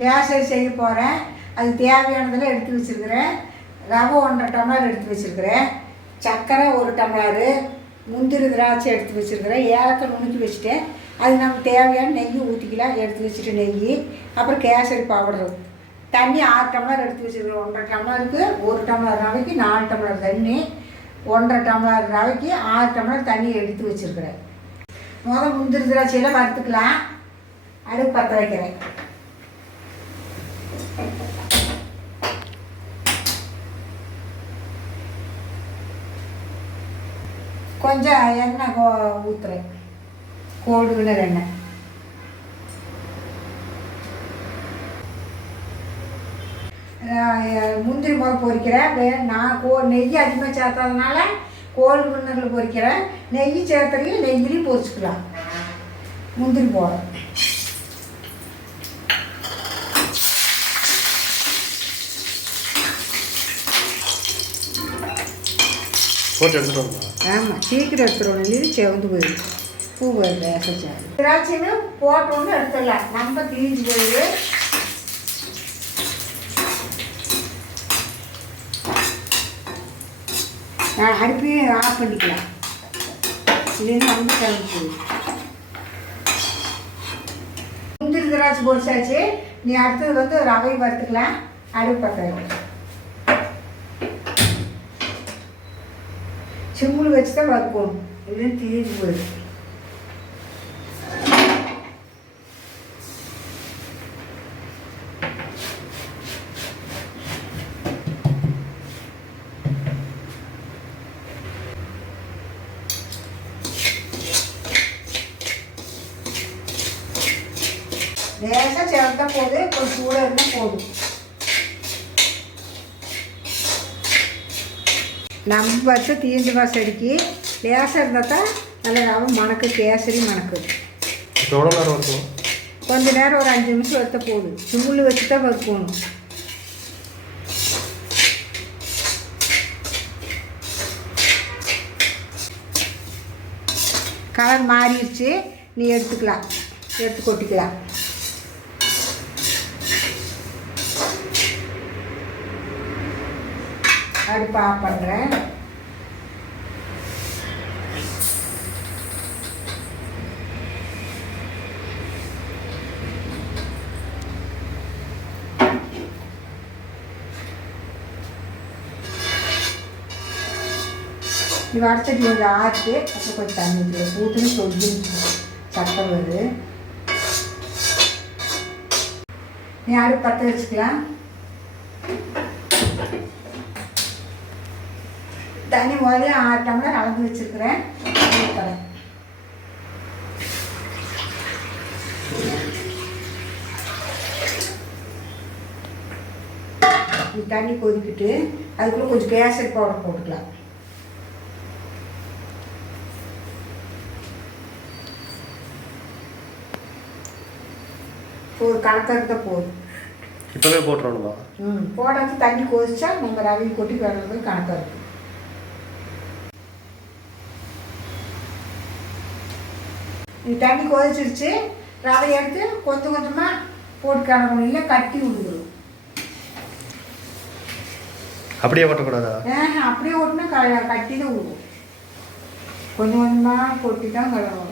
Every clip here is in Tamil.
கேசரி செய்ய போகிறேன் அது தேவையானதெல்லாம் எடுத்து வச்சுருக்கிறேன். ரவை ஒன்றரை டம்ளர் எடுத்து வச்சுருக்கிறேன். சர்க்கரை ஒரு டம்ளரு முந்திரி திராட்சை எடுத்து வச்சுருக்கிறேன். ஏலக்காய் நுணுக்கி வச்சுட்டேன். அது நமக்கு தேவையான நெய் ஊற்றிக்கலாம் எடுத்து வச்சுட்டு நெய் அப்புறம் கேசரி பவுடர் தண்ணி ஆறு டம்ளர் எடுத்து வச்சுருக்கிறேன். ஒன்றரை டம்ளருக்கு ஒரு டம்ளர் ரவைக்கு நாலு டம்ளர் தண்ணி ஒன்றரை டம்ளர் ரவைக்கு ஆறு டம்ளர் தண்ணி எடுத்து வச்சுருக்கிறேன். முதல் முந்திரி திராட்சையெல்லாம் வறுத்துக்கலாம். அடுப்பு பற்ற வைக்கிறேன். கொஞ்சம் எண்ணெய் கோ ஊற்றுறேன் கோடு விழுற எண்ணெய். முந்திரி முதல் பொரிக்கிறேன். நான் கோ நெய் அதிகமாக சேர்த்ததுனால கோல் முன்னர்கள் பொரிக்கிறேன். நெய் சேர்த்துறையும் நெய்யிலையும் பொரிச்சுக்கலாம். முந்திரி போகிறேன் போட்டு எடுத்துட்டு ஆமாம் சீக்கிரம் எடுத்துருவோம் இது செவந்து போயிடும் பூ வருது ஏசாச்சாரு திராட்சையுமே போட்டோன்னு எடுத்துடலாம். நம்ம தீஞ்சு போயிடு நான் அடுப்பையும் ஆஃப் பண்ணிக்கலாம். இல்லைன்னா வந்து கிளம்பி முந்திரி திராட்சை பொரிச்சாச்சு. நீ அடுத்தது வந்து ரவை வறுத்துக்கலாம். அடுப்பு பற்ற சிம்மில் வச்சு தான் வறுக்கணும் இல்லைன்னு தீஞ்சு போயிடும் லேசாக சேர்த்தா போது கொஞ்சம் சூடாக இருந்தால் போதும் நம்ம வச்சு தீஞ்சு வாசம் அடிக்கி லேசாக இருந்தால் தான் நல்ல ரவை மணக்கு கேசரி மணக்கு. எவ்வளோ நேரம் இருக்கும் கொஞ்ச நேரம் ஒரு அஞ்சு நிமிஷம் வறுத்த போதும். சிம்மில் வச்சு தான் வறுக்கணும். கலர் மாறிடுச்சு. நீ எடுத்துக்கலாம். எடுத்து கொட்டிக்கலாம். அடுப்பு ஆஃப் பண்ணுறேன் இது அடுத்தது கொஞ்சம் ஆச்சு அப்புறம் கொஞ்சம் தண்ணி ஊற்றி ஊற்றுன்னு சொல்லி சத்தம் வருது நீ அடுப்பு பற்ற வச்சுக்கலாம். தண்ணி முதல்ல ஆறு டம்ளர் அளந்து வச்சுருக்கிறேன். தண்ணி கொதிக்கிட்டு அதுக்குள்ளே கொஞ்சம் கேசரி பவுடர் போட்டுக்கலாம். ஒரு இருந்தால் போதும். இப்போவே போட்டுறணுமா? ம் போடாச்சு தண்ணி கொதிச்சா நம்ம ரவி கொட்டி வர்றது கணக்காக இருக்கும். தண்ணி கொதிச்சிருச்சு. ரவை எடுத்து கொஞ்சம் கொஞ்சமாக போட்டு கிளம்பணும். இல்லை கட்டி விழுந்துடும் அப்படியே ஓட்டக்கூடாதா? அப்படியே ஓட்டுனா க கட்டி தான் விழுகும் கொஞ்சம் கொஞ்சமாக கொட்டி தான் கிளம்பணும்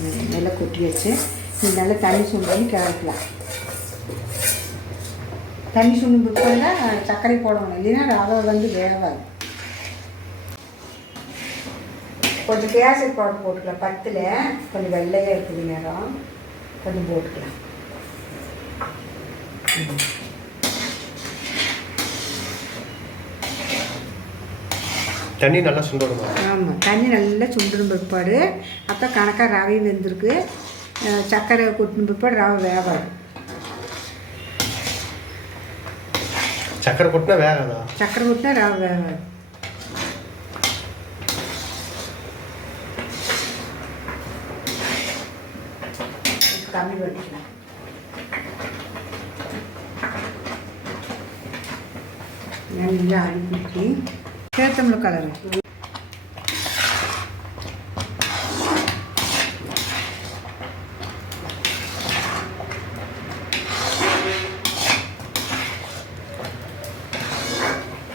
ம், நல்லா கொட்டி வச்சு இது நல்லா தண்ணி சுண்டு பண்ணி தண்ணி சுண்டு பிற்பாடு சர்க்கரை போடணும். இல்லைன்னா ரவை வந்து வேகாது. கொஞ்சம் கேசரி பவுடர் போட்டுக்கலாம். பத்தில் கொஞ்சம் வெள்ளையாக இருக்குது நேரம் கொஞ்சம் போட்டுக்கலாம். தண்ணி நல்லா சுண்டணும்? ஆமாம் தண்ணி நல்லா சுண்டணும் பிற்பாடு. அப்போ கணக்காக ரவை வெந்திருக்கு. சர்க்கரை கொட்டின பிற்பாடு ரவை வேகாது. சக்கரை கொட்டினா வேகாதா? சக்கரை கொட்டினா ரவை வேகாது. கம்மி நல்லா அனுப்பிட்டு சேத்தமிழ் கலரு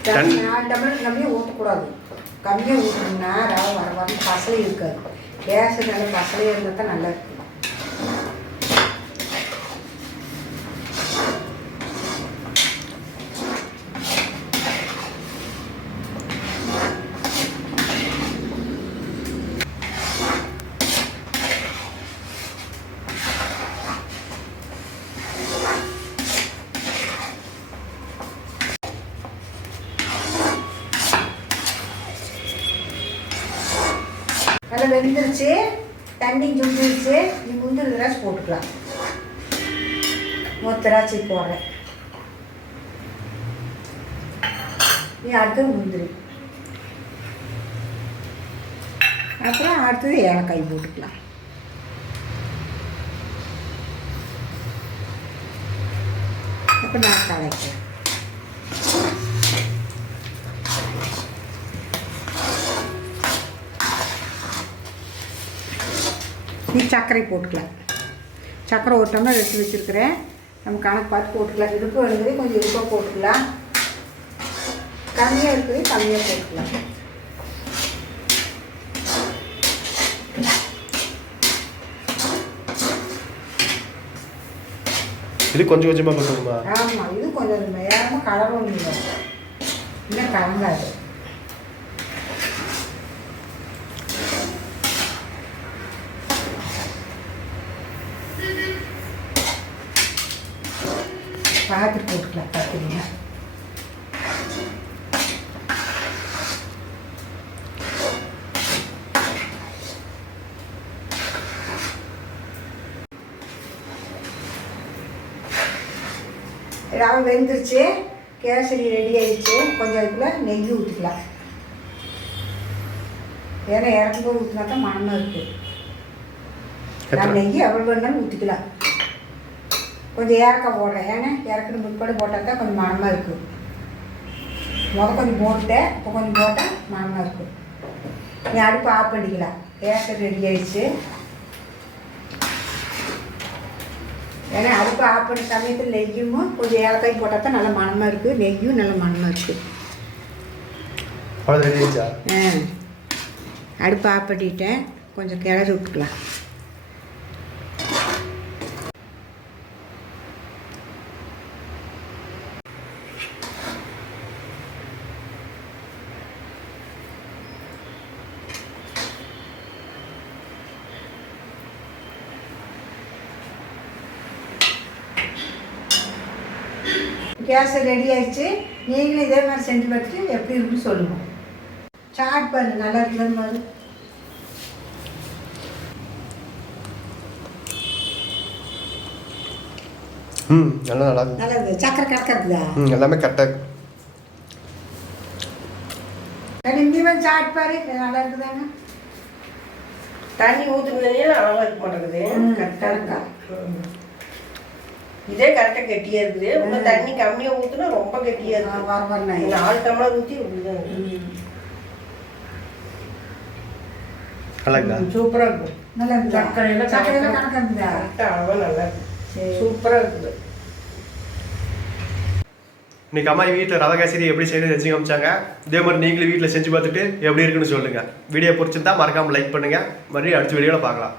டம்ளர் கம்மியாக ஊற்றக்கூடாது கம்மியாக ஊற்றணும்னா ரவை வர வர பசலே இருக்காது. கேஸ் நல்ல பசலே இருந்தால் தான் நல்லா வெந்துருச்சு தண்ணி சுண்டிருச்சு நீ முந்திரி திராட்சை போட்டுக்கலாம். மொத்த திராட்சை போடுறேன் நீ அடுத்தது முந்திரி. அப்புறம் அடுத்தது ஏலக்காய் போட்டுக்கலாம். அப்போ நான் கலைக்கிறேன். நீ சர்க்கரை போட்டுக்கலாம். சர்க்கரை ஒரு டம்ளர் எடுத்து வச்சுருக்கிறேன். நம்ம கணக்கு பார்த்து போட்டுக்கலாம். இடுப்பு வேணுங்கிறதே கொஞ்சம் இடுப்பாக போட்டுக்கலாம். கம்மியாக இருக்குது கம்மியாக போட்டுக்கலாம். இது கொஞ்சம் கொஞ்சமாக கொட்டணுமா ஆமாம் இது கொஞ்சம் ஏறமாக கலரும் இல்லை கலங்காது. பார்த்து போட்டுக்கலாம் பார்த்தீங்கன்னா ரவை வெந்துருச்சு கேசரி ரெடி ஆயிடுச்சு. கொஞ்சம் அதுக்குள்ள நெய் ஊற்றிக்கலாம் ஏன்னா இறக்கும்போது ஊற்றினா தான் மனமாக இருக்குது நான் நெய் எவ்வளோ வேணாலும் ஊற்றிக்கலாம் கொஞ்சம் ஏறக்காய் போடுறேன். ஏன்னா இறக்குன பிற்பாடு போட்டால் தான் கொஞ்சம் மனமாக இருக்குது முத கொஞ்சம் போட்டேன் இப்போ கொஞ்சம் போட்டால் மனமாக இருக்கும். நீ அடுப்பு ஆஃப் பண்ணிக்கலாம். கேசரி ரெடி ஆயிடுச்சு. ஏன்னா அடுப்பு ஆஃப் பண்ண சமயத்தில் நெய்யும் கொஞ்சம் ஏலக்காய் போட்டால் தான் நல்ல மனமாக இருக்குது. நெய்யும் நல்ல மனமாக இருக்குது. ஆ. அடுப்பு ஆஃப் பண்ணிட்டேன். கொஞ்சம் கிளறி விட்டுக்கலாம். கேஸ் ரெடி ஆயிடுச்சு. நீங்களும் இதே மாதிரி செஞ்சு பார்த்துட்டு எப்படி இருக்குன்னு சொல்லுங்கள் சாட் பாரு நல்லா இருக்குதுன்னு பாரு. ம் நல்லா நல்லா இருக்கு. நல்லா இருக்குது சக்கரை இருக்குதா? ம் எல்லாமே கரெக்டாக இந்த மாதிரி சாட் பாரு நல்லா இருக்குதாங்க. தண்ணி ஊற்றுனதுலேயே அளவாக இருக்க மாட்டேங்குது. கரெக்டாக இருக்கா? இதே கரெக்டாக கெட்டியாக இருக்குது. இன்னும் தண்ணி கம்மியாக ஊற்றுனா ரொம்ப கெட்டியாக இருக்கு வர வர நான் நாலு டம்ளர் ஊற்றி. நல்லா சூப்பராக இருக்கும் நல்லா இருக்குதா சர்க்கரை எல்லாம் சக்கரை எல்லாம் correct கணக்காக இருக்குதா? கரெக்டாக அளவாக நல்லா இருக்கு. சரி. சூப்பராக இருக்குது. இன்னைக்கு அம்மா வீட்டில் ரவை கேசரி எப்படி செய்யணும் செஞ்சு காமிச்சாங்க. இதே மாதிரி நீங்களும் வீட்டில் செஞ்சு பார்த்துட்டு எப்படி இருக்குன்னு சொல்லுங்கள் வீடியோ பிடிச்சிருந்தா மறக்காமல் லைக் பண்ணுங்கள் மறுபடியும் அடுத்த வீடியோவில் பார்க்கலாம்.